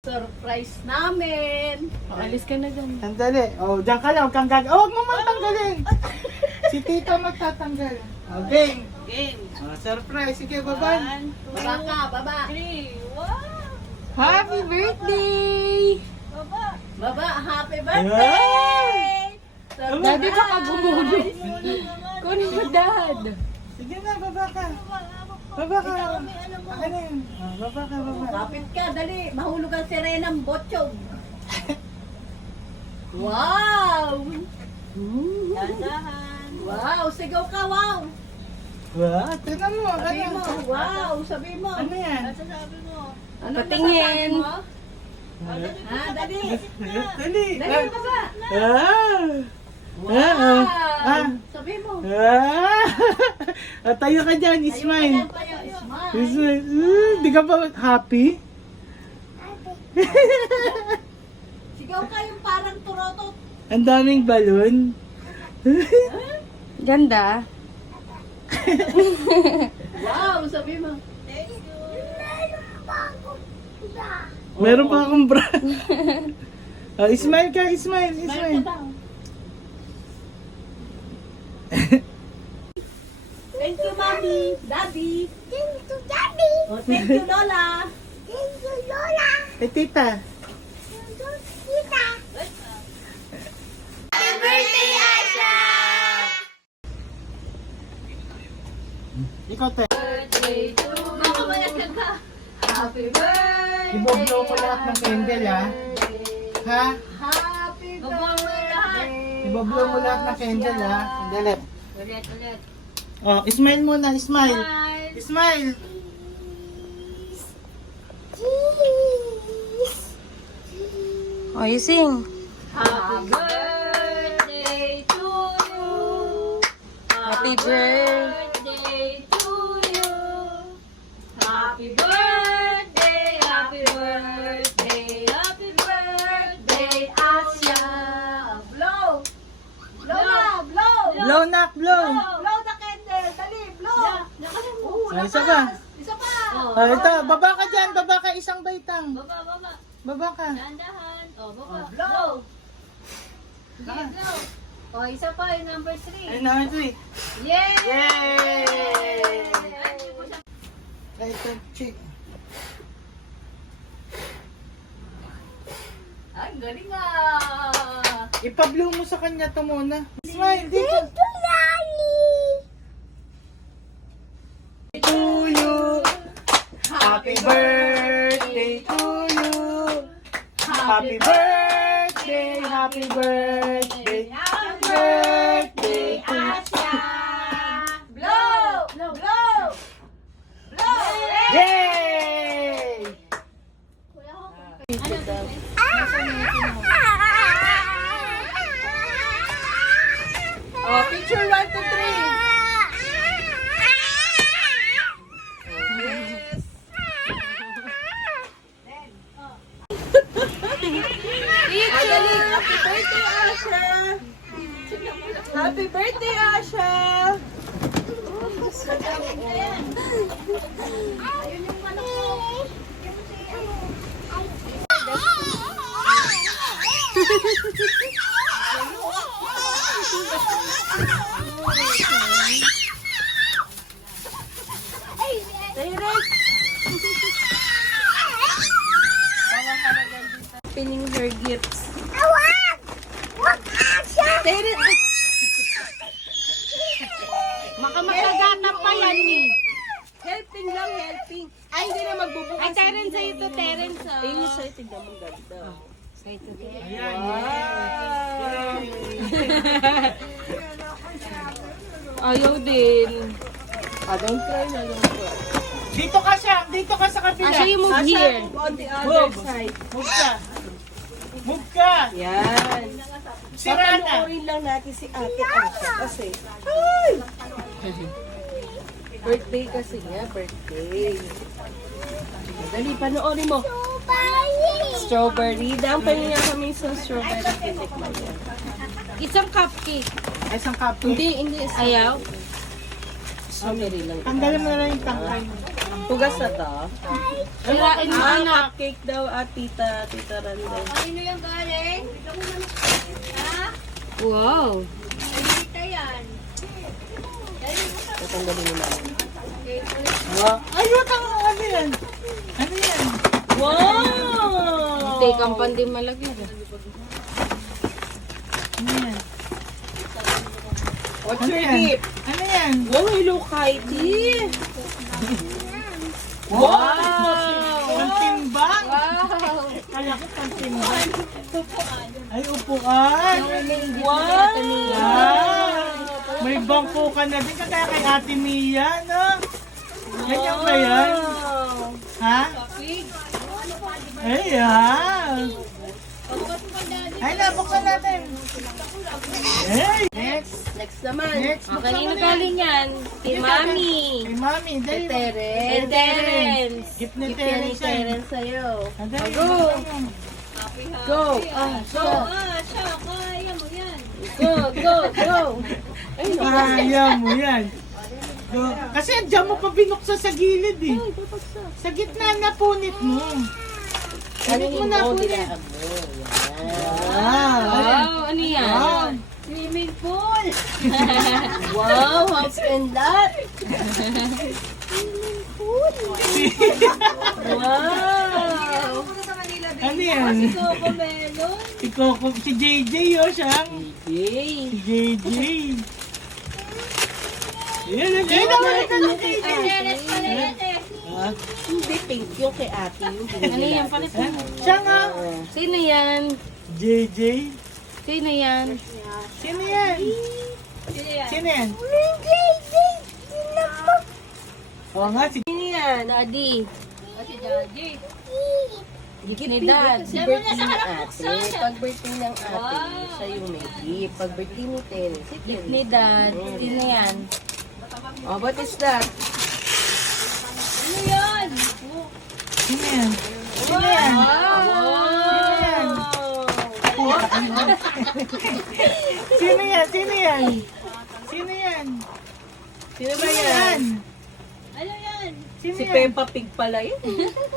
Surprise namin. Alis ka na dyan. Sandali. Oh, diyan ka lang. Huwag kang huwag mo matanggalin. Si Tito magtatanggal. Oh, game. Game. Oh, surprise. Sige, baba. Baba ka, baba. 3, 1. Happy birthday! Baba, happy birthday! Surprise! Daddy, baka gumulo. Kunin mo, Dad. Sige na, baba ka. Baba ka. Ano yun? Oh, baba ka, baba. Kapit ka, dali. Mahulog ang sirenang botsyog. Wow! Dandahan. Wow, sigaw ka, wow! Wow, tignan mo. Sabi Ano? mo, wow, sabi mo. Ano yan? Ano Patingin. masasabi mo? Ha, dali. Dali. Dali ka ba? Ah! Wow! Ah. Sabi mo. Ah! Ah, tayo ka dyan, Tayo smile. ka tayo, smile. Smile. Di ka ba happy? Sigaw ka yung parang turotot. Ang daming balon. Ganda. Wow, sabi mo. Meron pa akong bra. Ah, smile ka, smile, Smile smile. ka daw. Thank you, Mommy, Daddy. Thank you, Daddy. Oh, thank you, Lola. Thank you, Lola. Eh, tita. Thank you, Tita. Happy birthday, Asha! Ikaw, te. Makamayag ka ka. Happy birthday. Iboblow mo lahat ng candle, ha? Ha? Happy birthday. Iboblow mo lahat ng candle, ha? Sandali. Ulit. Oh, smile muna, smile. Smile. Oh, you sing. Happy birthday to you. Happy birthday. Birthday to you. Happy birthday, happy birthday, happy birthday, Asya. Blow. Lola, blow. Blow, knock, blow. Blow the candle. Dali, blow. Ah, isa pa. Isa pa. Ah, ito, baba ka dyan, baba ka isang baitang. Baba. Baba ka. Dahan-dahan. Oh, baba. Blow. Sige, blow. Oh, isa pa, yung number 3. Ayun na, ito eh. Yay! Yay! Ay, ito, chick. Ay, galing ah! Ipablow mo sa kanya to muna. Smile, dito. To you. Happy birthday to you. Happy birthday, happy birthday, happy birthday to you. Asya! Blow! Blow! Blow! Yay! Oh, picture 1 to 3. Happy birthday, Asha! Happy birthday, Asha! Pinning her gifts. Makamagagata pa yan eh. Helping lang, helping. Ay, hindi na magbubukas. Ay, Terence sa'yo to, Terence. Ayun sa'yo, tignan mo ganda. Ayan, Ayaw din. Don't cry na, don't cry. Dito ka siya, dito ka sa kabila. Asha, you move here. Move on the other Move. side. Move ka. Move ka. Yan. Si Rana. Papanoorin lang natin si Ate Asha kasi. Birthday kasi niya, birthday. Dali, panoorin mo. Strawberry. Dahil pa niya kami sa strawberry. Tinikman niya. Isang cupcake. Ay, isang cup. Hindi. Ayaw. Strawberry lang. Tanggalin mo na lang yung tangkay. Pugas na to. Sirain mo, anak. Cake daw at tita Randa. Kanino yung galing? Ha? Wow. Dito yan. Tatanggalin mo namin. Ay, utang ano yan? Ano yan? Wow! Take ang pandi malagyan. Ano yan? What's Ano your yan? gift? Ano yan? Wow, Hello Kitty! Wow! Pantimbang? Wow. Kala ko pantimbang. Ay, upuan. Wow! May bangko ka na din kaya kay Ate Mia, no? Ganyan ba yan? Ha? Ay, ay, nabuksan natin. Hey! Next. Next naman. Next. O, kanino galing yan? Kay Mami. Kay Mami. Dali. Kay Terence. Gift ni Gift yan ni Terence yan. Terence sa'yo. Ah, dali. Go. Go! Siya, kaya mo yan. Go. Kaya mo yan. Go. Kasi dyan mo pa binuksan sa gilid eh. Sa gitna na punit mo. Punit mo na punit. Wow, ano yan? Wow. Swimming pool. Wow! House and lot! Wow! Ano yan? Coco melon. Si Coco, si JJ oh, siyang. Yay! Si JJ. Yan, JJ. Teres pala yan eh. Ah, Hindi, thank you kay ate. Yung Ano yan? Palit mo. siya nga. Sino yan? JJ. Sino yan? Sino yan? Sino yan? Sino yan? Oo nga, si Sino yan? Daddy. Si Daddy. Gift ni Dad. Si birthday ng ate. Pag birthday ng ate, siya yung may gift. Pag birthday ni Terence, si Gift Terence. ni Dad. Sino yan? Oh, what is that? Ano yan? Sino yan? Sino yan? Sino yan? Sino yan? Sino yan? Sino ba Sino yan? yan? Ano yan? Sino Si yan? Peppa Pig pala yun.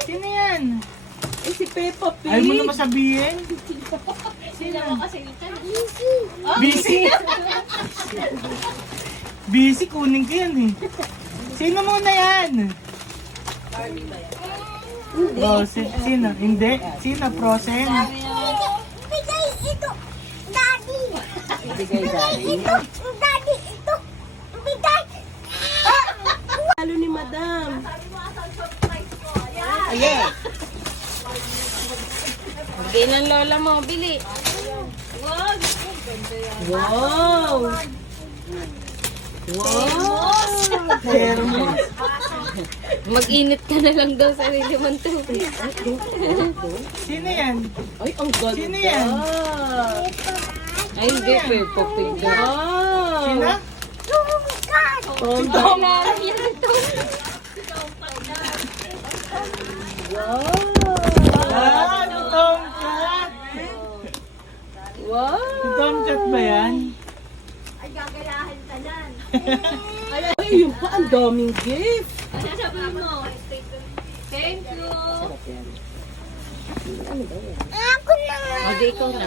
Sino yan? Eh, si Peppa Pig. Ayaw mo na masabihin? Sino mo kasi nito? Busy? Busy, kunin ko yan eh. Sino muna yan? Oh, sino? Hindi. Sino? Frozen? Bigay ito. Daddy. Bigay daddy. Ito. Daddy, ito. Bigay. Halo ni Madam. Ayan. Bigay ng lola mo. Bili. Wow! Wow! Thermos. Mag-init ka na lang daw sa sarili mong tubig. Sino yan? Ay, ang ganda. Sino yan? Ay, hindi. Peppa Pig. Wow! Sino? Tom. Ah, si Tomcat. Wow! Si Tomcat ba yan? Ay, yun pa, ang daming gift. Ano sabihin mo? Thank you. Ako na nga. Hindi, ikaw na.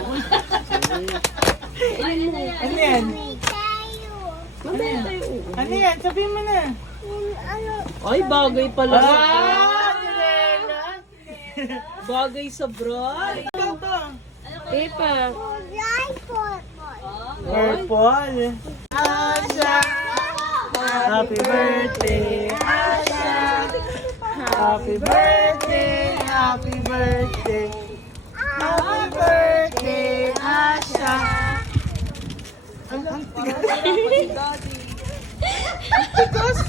Ano na yan? Ano yan? Tayo. Mamaya tayo. Ano yan? Sabihin mo na. Ano? Ay, bagay pala. Ah! Sinelas! Bagay sa bra. Ito, ito. Peppa. Kulay purple. Purple. Asha! Happy birthday, Asha! Happy birthday, happy birthday. Happy birthday, Asha! Ang tigas. Tigas.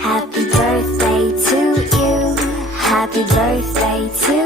Happy birthday to you. Happy birthday to